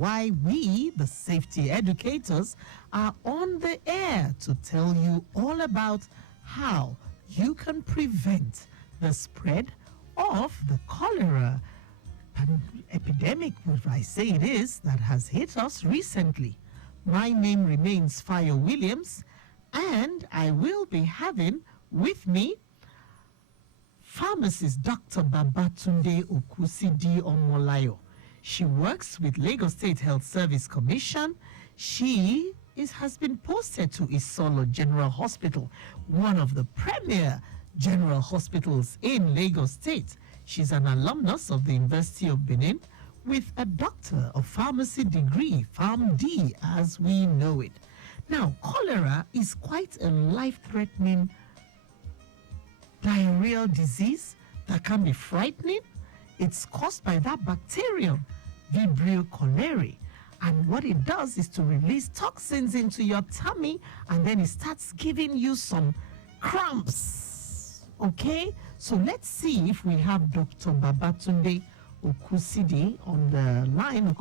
why we, the safety educators, are on the air to tell you all about how you can prevent the spread of the cholera epidemic, which I say it is, that has hit us recently. My name remains Fayo Williams, and I will be having with me pharmacist Dr. Babatunde-Okwusidi Omolayo. She works with Lagos State Health Service Commission. She has been posted to Isolo General Hospital, one of the premier general hospitals in Lagos State. She's an alumnus of the University of Benin with a Doctor of Pharmacy degree, PharmD as we know it. Now, cholera is quite a life-threatening diarrheal disease that can be frightening. It's caused by that bacterium, Vibrio cholerae. And what it does is to release toxins into your tummy, and then it starts giving you some cramps. Okay? So let's see if we have Dr. Babatunde-Okwusidi on the line.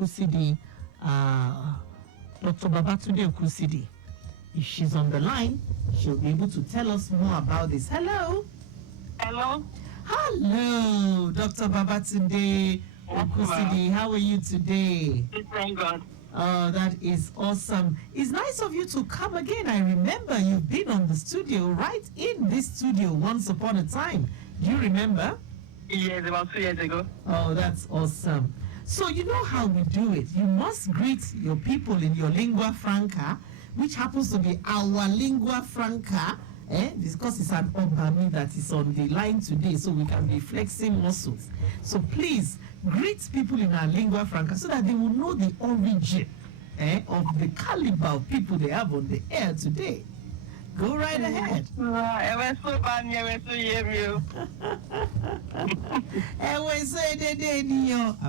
Dr. Babatunde-Okwusidi. If she's on the line, she'll be able to tell us more about this. Hello? Hello? Hello, Dr. Babatunde-Okwusidi. How are you today? Thank God. Oh, that is awesome. It's nice of you to come again. I remember you've been on the studio, right in this studio once upon a time. Do you remember? Yes, about 2 years ago. Oh, that's awesome. So you know how we do it. You must greet your people in your lingua franca, which happens to be our lingua franca, because it's an Obami that is on the line today, so we can be flexing muscles. So please greet people in our lingua franca so that they will know the origin of the caliber of people they have on the air today. Go right ahead. I'm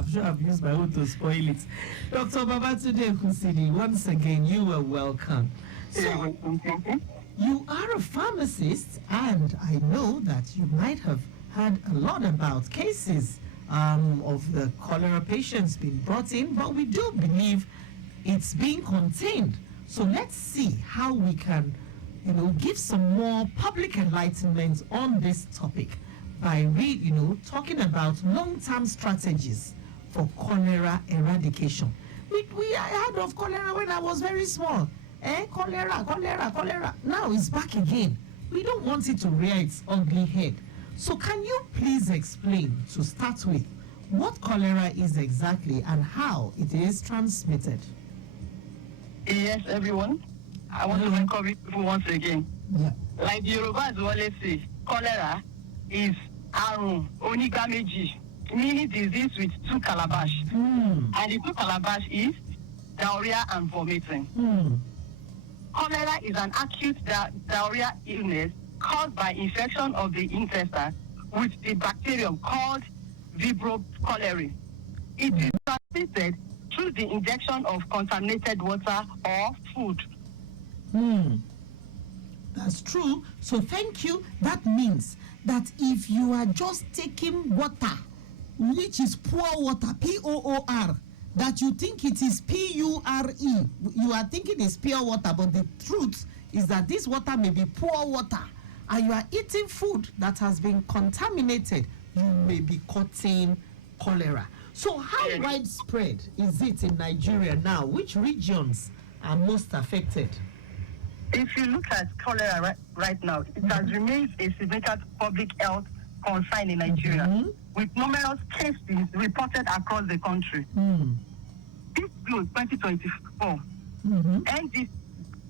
sure I've used my own to spoil it. Dr. Babatunde-Okwusidi, once again, you are welcome. So, you are a pharmacist, and I know that you might have heard a lot about cases of the cholera patients being brought in, but we do believe it's being contained. So let's see how we can, give some more public enlightenment on this topic by talking about long-term strategies for cholera eradication. I heard of cholera when I was very small. Cholera. Now it's back again. We don't want it to rear its ugly head. So can you please explain, to start with, what cholera is exactly and how it is transmitted? Yes, everyone. I want to welcome people once again. Yeah. Like the Yorubas always say, cholera is arun onigameji, meaning disease with two calabash. And the two calabash is diarrhea and vomiting. Cholera is an acute diarrhea illness caused by infection of the intestine with the bacterium called Vibrio cholerae. It is transmitted through the injection of contaminated water or food. That's true. So thank you. That means that if you are just taking water, which is poor water, P-O-O-R, that you think it is P-U-R-E, you are thinking it's pure water, but the truth is that this water may be poor water, and you are eating food that has been contaminated, you may be catching cholera. So how widespread is it in Nigeria now? Which regions are most affected? If you look at cholera right now, it has remained a significant public health concern in Nigeria, with numerous cases reported across the country. This June 2024,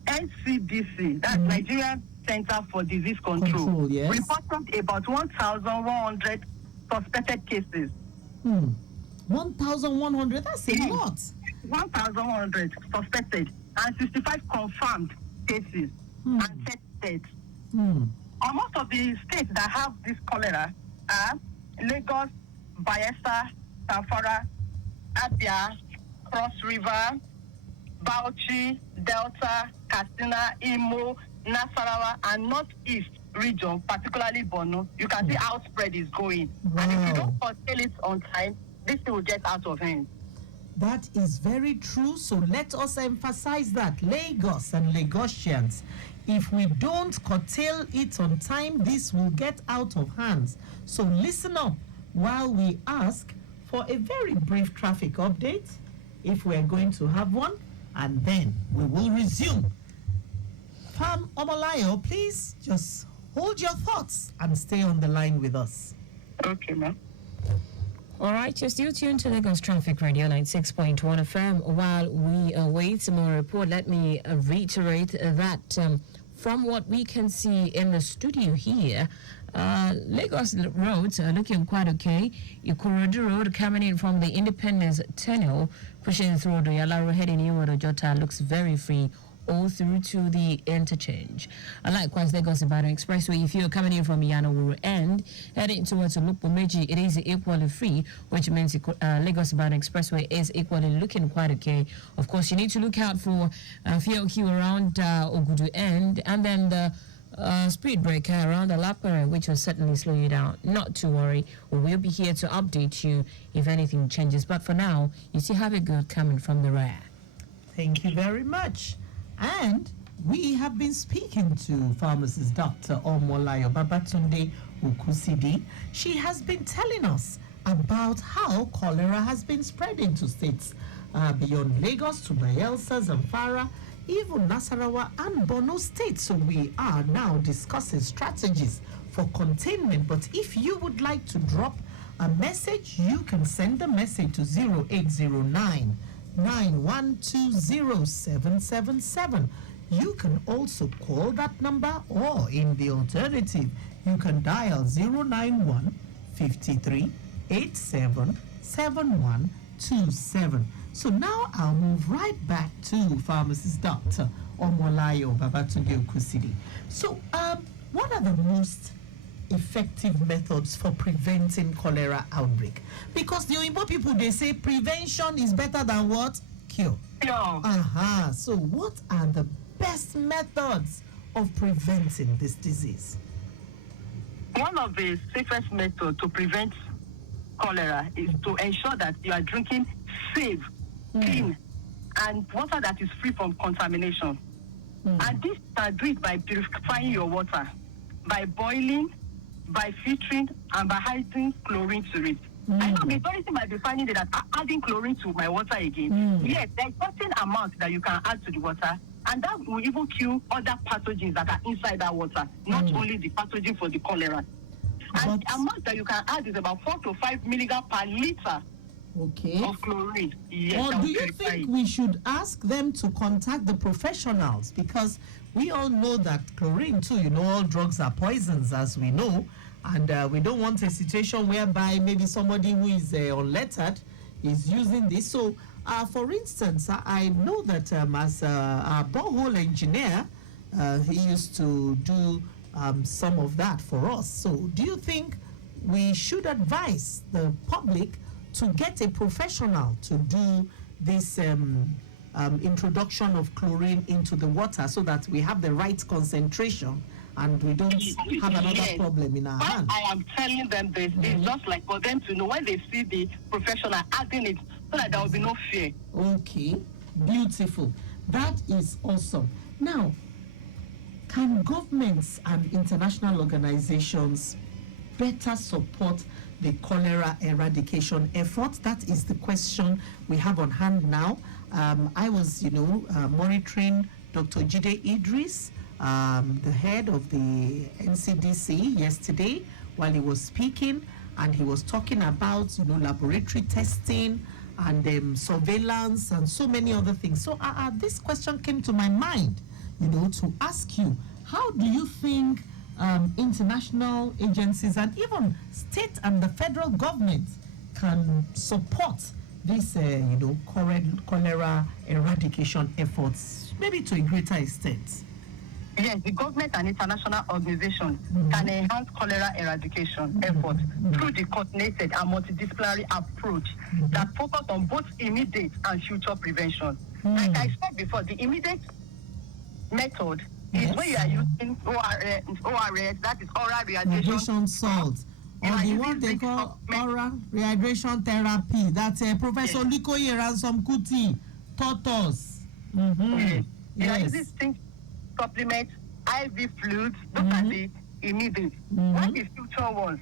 NCDC, that's Nigerian Center for Disease Control, reported about 1,100 suspected cases. 1,100? That's a lot. 1,100 suspected and 65 confirmed cases and 10 deaths. Most of the states that have this cholera are Lagos, Bayelsa, Zamfara, Abia, Cross River, Bauchi, Delta, Katsina, Imo, Nasarawa, and Northeast region, particularly Borno. You can see how spread is going. And if you don't curtail it on time, this thing will get out of hand. That is very true. So let us emphasize that. Lagos and Lagosians, if we don't curtail it on time, this will get out of hands. So listen up while we ask for a very brief traffic update, if we're going to have one, and then we will resume. Omolayo, please just hold your thoughts and stay on the line with us. Okay, ma'am. All right, you're still tuned to Lagos Traffic Radio 96.1 FM. While we await more report, let me reiterate that from what we can see in the studio here, Lagos roads are looking quite okay. Ikorodu Road coming in from the Independence Tunnel, pushing through the Yalaro heading inward Jota looks very free all through to the interchange. Likewise, Lagos Ibadan Expressway, if you're coming in from Yanawuru end, heading towards Olupomeji, it is equally free, which means Lagos Ibadan Expressway is equally looking quite okay. Of course, you need to look out for Fayo around Ogudu end, and then the speed breaker around the Lapere, which will certainly slow you down. Not to worry, we will be here to update you if anything changes. But for now, you still have a good coming from the rear. Thank you very much. And we have been speaking to pharmacist Dr. Omolayo Babatunde-Okwusidi. She has been telling us about how cholera has been spreading to states beyond Lagos to Bayelsa, Zamfara, even Nasarawa and Borno states. So we are now discussing strategies for containment. But if you would like to drop a message, you can send a message to 0809 9120777. You can also call that number, or in the alternative, you can dial 091 53 87 7127. So now I'll move right back to pharmacist Dr. Omolayo Babatunde-Okwusidi. So what are the most effective methods for preventing cholera outbreak? Because the Oyinbo people, they say prevention is better than what? Cure. Yeah. So what are the best methods of preventing this disease? One of the safest methods to prevent cholera is to ensure that you are drinking safe, clean, and water that is free from contamination. And this can do it by purifying your water, by boiling, by filtering, and by adding chlorine to it. I know majority might be finding that adding chlorine to my water again. Yes, there's certain amount that you can add to the water, and that will even kill other pathogens that are inside that water, not only the pathogen for the cholera. And the amount that you can add is about 4 to 5 milligrams per liter of chlorine. Yes, or do you think we should ask them to contact the professionals? Because we all know that chlorine too, all drugs are poisons, as we know. And we don't want a situation whereby maybe somebody who is unlettered is using this. So, for instance, I know that as a borehole engineer, he used to do some of that for us. So, do you think we should advise the public to get a professional to do this introduction of chlorine into the water so that we have the right concentration and we don't have another problem in our hands? I am telling them this. It's just like for them to know when they see the professional adding it, so that there will be no fear. Okay, beautiful. That is awesome. Now, can governments and international organizations better support the cholera eradication effort? That is the question we have on hand now. I was, monitoring Dr. Jide Idris, the head of the NCDC, yesterday while he was speaking, and he was talking about, laboratory testing and surveillance and so many other things. So this question came to my mind, to ask you, how do you think international agencies and even state and the federal government can support this, cholera eradication efforts, maybe to a greater extent? Yes, the government and international organizations can enhance cholera eradication efforts through the coordinated and multidisciplinary approach that focus on both immediate and future prevention. Like I said before, the immediate method is when you are using ORS, that is oral radiation salt, Or the one they call oral rehydration therapy. That's Professor Likoye Ransom Kuti taught us. Yes. Yes. These things supplement IV fluids. Those are the immediate. What the future ones?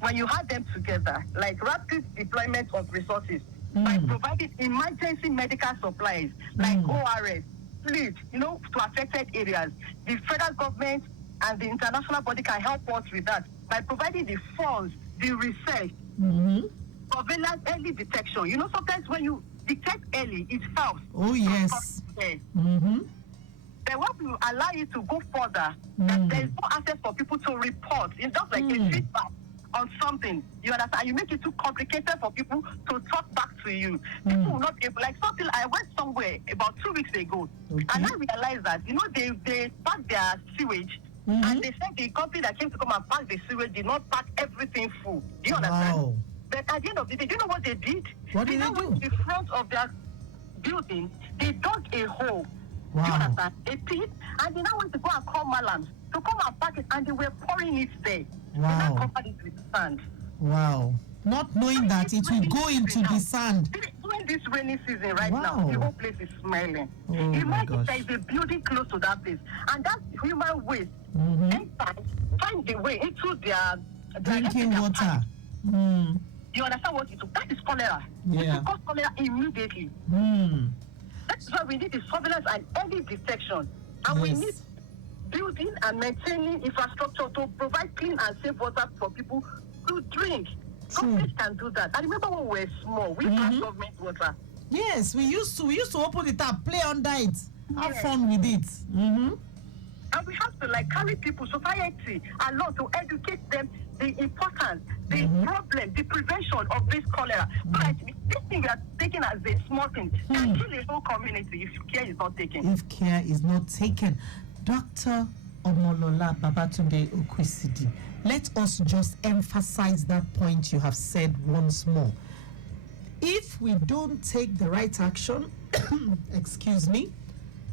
When you have them together, like rapid deployment of resources, by providing emergency medical supplies, like ORS, fluids, to affected areas, the federal government and the international body can help us with that by providing the funds, the research, surveillance, early detection. Sometimes when you detect early, it helps. Oh, yes. Then what will allow you to go further, that there is no access for people to report. It's just like a feedback on something. You understand? You make it too complicated for people to talk back to you. People will not be able, like something, I went somewhere about 2 weeks ago, and I realized that, they packed their sewage, and they said the company that came to come and pack the sewage did not pack everything full. Do you understand? Wow. But at the end of the day, do you know what they did? What did they do? Went to the front of their building, they dug a hole. Wow. Do you understand? A pit, and they now went to go and call Malams to come and pack it, and they were pouring it there. Wow. They now covered it with sand. Wow. Not knowing that it will go into the sand. During this rainy season right now, Wow. the whole place is smiling. Oh my Imagine gosh. there is a building close to that place, and that human waste find the way into their Drinking water. pipe. You understand what it took? That is cholera. Yeah. It will cause cholera immediately. That's why we need the surveillance and early detection. And we need building and maintaining infrastructure to provide clean and safe water for people to drink. Government can do that. I remember when we were small, we had government water. Yes, we used to open the tap, play under it, have fun with it. And we have to carry people, society, along to educate them the importance, the problem, the prevention of this cholera. But this thing we are taking as a small thing can kill a whole community if care is not taken. If care is not taken. Dr. Omolola Babatunde-Okwusidi, let us just emphasize that point you have said once more. If we don't take the right action, excuse me,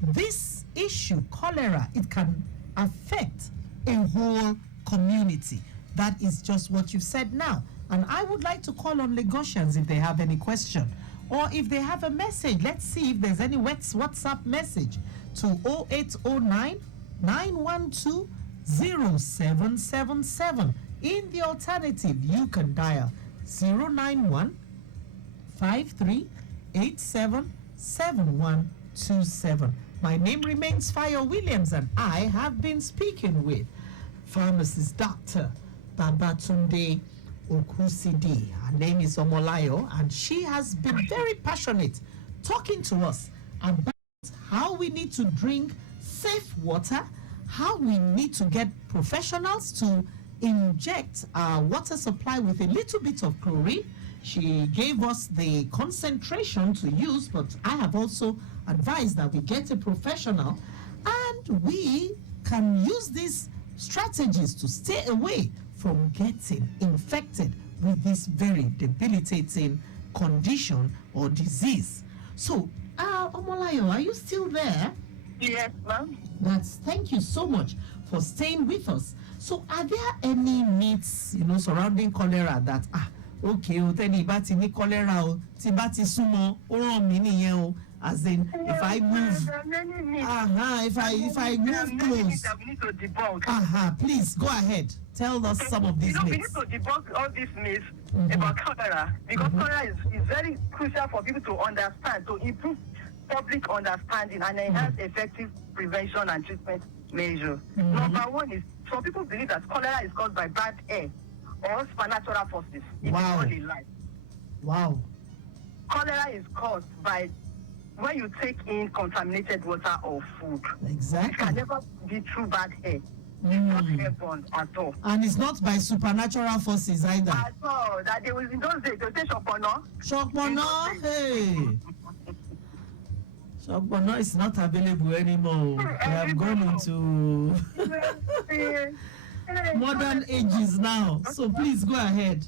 this issue, cholera, it can affect a whole community. That is just what you've said now. And I would like to call on Lagosians if they have any question, or if they have a message. Let's see if there's any WhatsApp message to 0809 912 0777. In the alternative, you can dial 091 5387 7127. My name remains Fayo Williams, and I have been speaking with pharmacist Dr. Babatunde-Okwusidi. Her name is Omolayo, and she has been very passionate talking to us about how we need to drink safe water, how we need to get professionals to inject our water supply with a little bit of chlorine. She gave us the concentration to use, but I have also advised that we get a professional and we can use these strategies to stay away from getting infected with this very debilitating condition or disease. So, Omolayo, are you still there? Yes, ma'am. Thank you so much for staying with us. So, are there any myths, surrounding cholera that okay, tẹ́ni bá ti ní cholera o, tí bá ti súnmọ́, ó ràn mí nìyẹn o, as in if I move, if I move close. We need to debunk. Please go ahead. Tell us some of these We need myths. to debunk all these myths about cholera, because cholera is very crucial for people to understand, to improve public understanding and enhance effective prevention and treatment measures. Number one is, some people believe that cholera is caused by bad air or supernatural forces in daily life. Wow. Cholera is caused by when you take in contaminated water or food. Exactly. It can never be through bad air. It's not airborne at all. And it's not by supernatural forces either. At all. That they was in those days, they say Shopono. Shopono, hey. Shopono is not available anymore. We have gone into modern ages now. So please go ahead.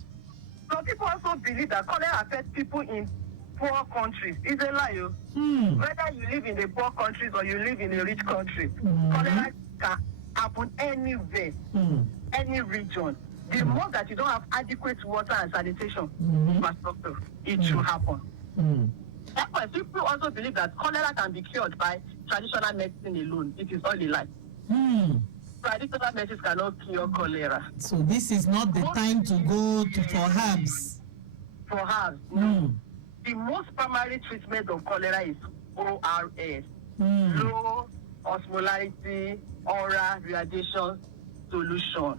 Some people also believe that cholera affects people in poor countries. It's a lie. Whether you live in the poor countries or you live in a rich country, cholera can happen anywhere, any region. The more that you don't have adequate water and sanitation infrastructure, it should happen. That's why people also believe that cholera can be cured by traditional medicine alone. It is all a lie. Traditional medicine cannot cure cholera. So this is not the time to go for herbs. For herbs, no. The most primary treatment of cholera is ORS, low osmolarity oral radiation solution.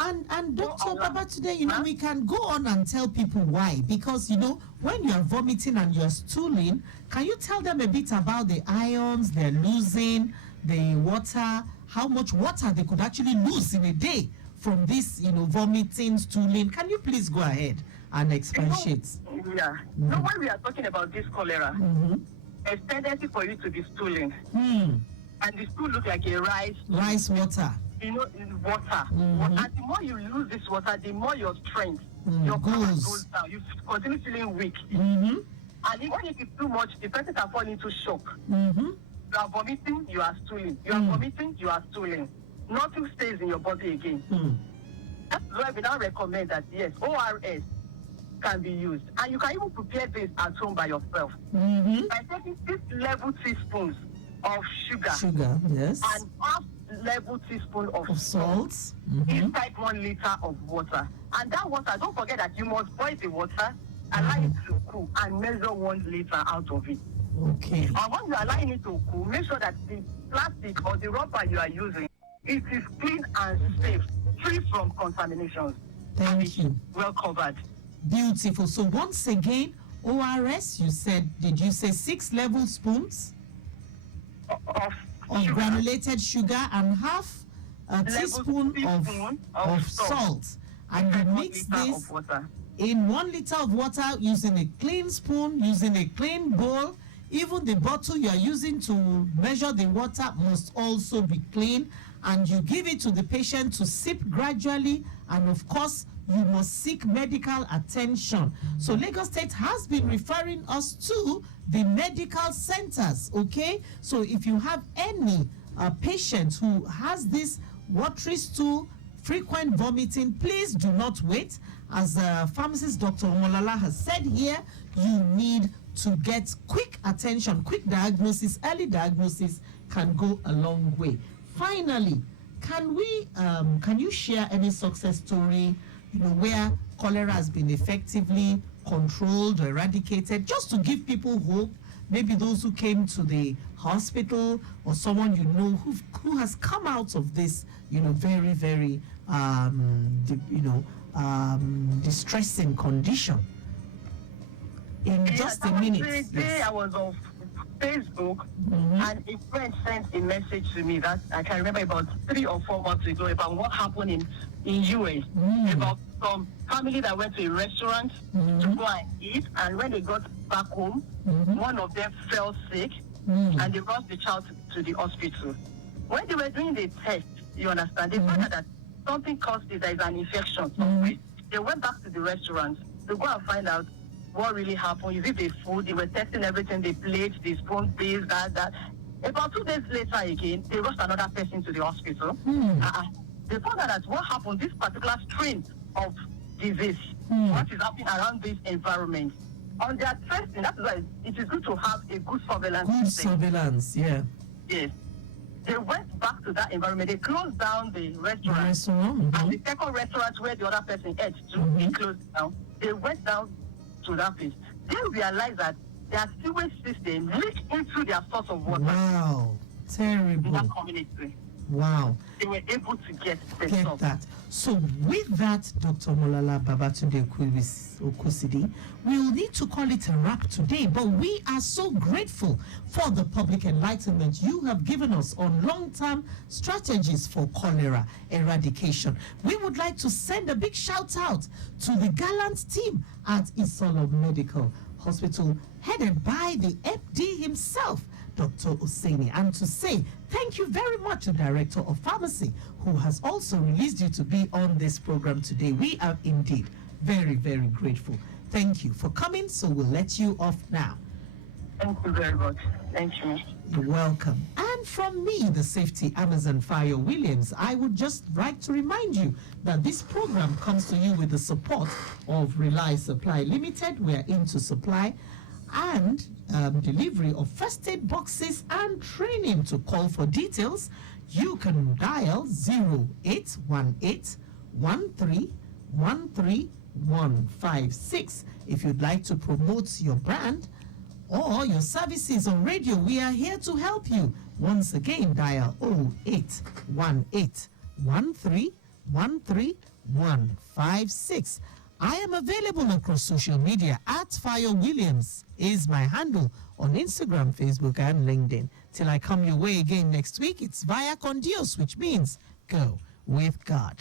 And Dr. Babatunde, we can go on and tell people why. Because, when you're vomiting and you're stooling, can you tell them a bit about the ions they're losing, the water, how much water they could actually lose in a day from this, vomiting, stooling? Can you please go ahead and expatiate? Yeah. When we are talking about this cholera, a tendency for you to be stooling. And the stool looks like a rice water. In water. And the more you lose this water, the more your strength, your power goes down. You continue feeling weak. And even if it's too much, the person can fall into shock. You are vomiting, you are stooling. You are vomiting, you are stooling. Nothing stays in your body again. That's why we now recommend that, yes, ORS can be used. And you can even prepare this at home by yourself. By taking 6 level teaspoons of sugar, yes, and half level teaspoon of salt inside 1 liter of water. And that water, don't forget that you must boil the water, allow it to cool, and measure 1 liter out of it. Okay. And when you are allowing it to cool, make sure that the plastic or the rubber you are using, it is clean and safe, free from contaminations. Thank you. Well covered. Beautiful. So once again, ORS, did you say 6 level spoons of granulated sugar and half a teaspoon of salt, and you mix this in 1 liter of water using a clean spoon, using a clean bowl. Even the bottle you are using to measure the water must also be clean, and you give it to the patient to sip gradually, and of course you must seek medical attention. So Lagos State has been referring us to the medical centers, okay? So if you have any patient who has this watery stool, frequent vomiting, please do not wait. As pharmacist Dr. Omolayo has said here, you need to get quick attention, quick diagnosis. Early diagnosis can go a long way. Finally, can you share any success story, where cholera has been effectively controlled or eradicated, just to give people hope? Maybe those who came to the hospital, or someone who has come out of this, very, very, distressing condition. In just a minute. Today I was on Facebook, and a friend sent a message to me that I can remember about 3 or 4 months ago about what happened in US, about some family that went to a restaurant to go and eat, and when they got back home, one of them fell sick, and they rushed the child to the hospital. When they were doing the test, you understand, they found out that something caused it. There is an infection. They went back to the restaurant to go and find out what really happened. Is it the food? They were testing everything, the plates, the spoon, this, that. About 2 days later again, they rushed another person to the hospital. They found out that what happened, this particular strain of disease, what is happening around this environment. On their testing, that's why it is good to have a good surveillance. Good surveillance, yeah. Yes. They went back to that environment. They closed down the restaurant. And the second restaurant where the other person ate too, they closed down. They went down to that place. They realized that their sewage system leaked into their source of water. Wow. Terrible. In that community. Wow. They were able to get that. So with that, Dr. Omolayo Babatunde-Okwusidi, we will need to call it a wrap today, but we are so grateful for the public enlightenment you have given us on long-term strategies for cholera eradication. We would like to send a big shout out to the gallant team at Isolo Medical Hospital, headed by the FD himself, Dr. Oseni, and to say thank you very much to Director of Pharmacy, who has also released you to be on this program today. We are indeed very, very grateful. Thank you for coming, so we'll let you off now. Thank you very much. Thank you. You're welcome. And And from me, the safety Amazon Fayo Williams, I would just like to remind you that this program comes to you with the support of Rely Supply Limited. We are into supply and delivery of first aid boxes and training. To call for details, you can dial 0818-13-13156. If you'd like to promote your brand or your services on radio, we are here to help you. Once again, dial 0818-13-13156. I am available across social media at Fayo Williams is my handle on Instagram, Facebook, and LinkedIn. Till I come your way again next week, it's via con Dios, which means go with God.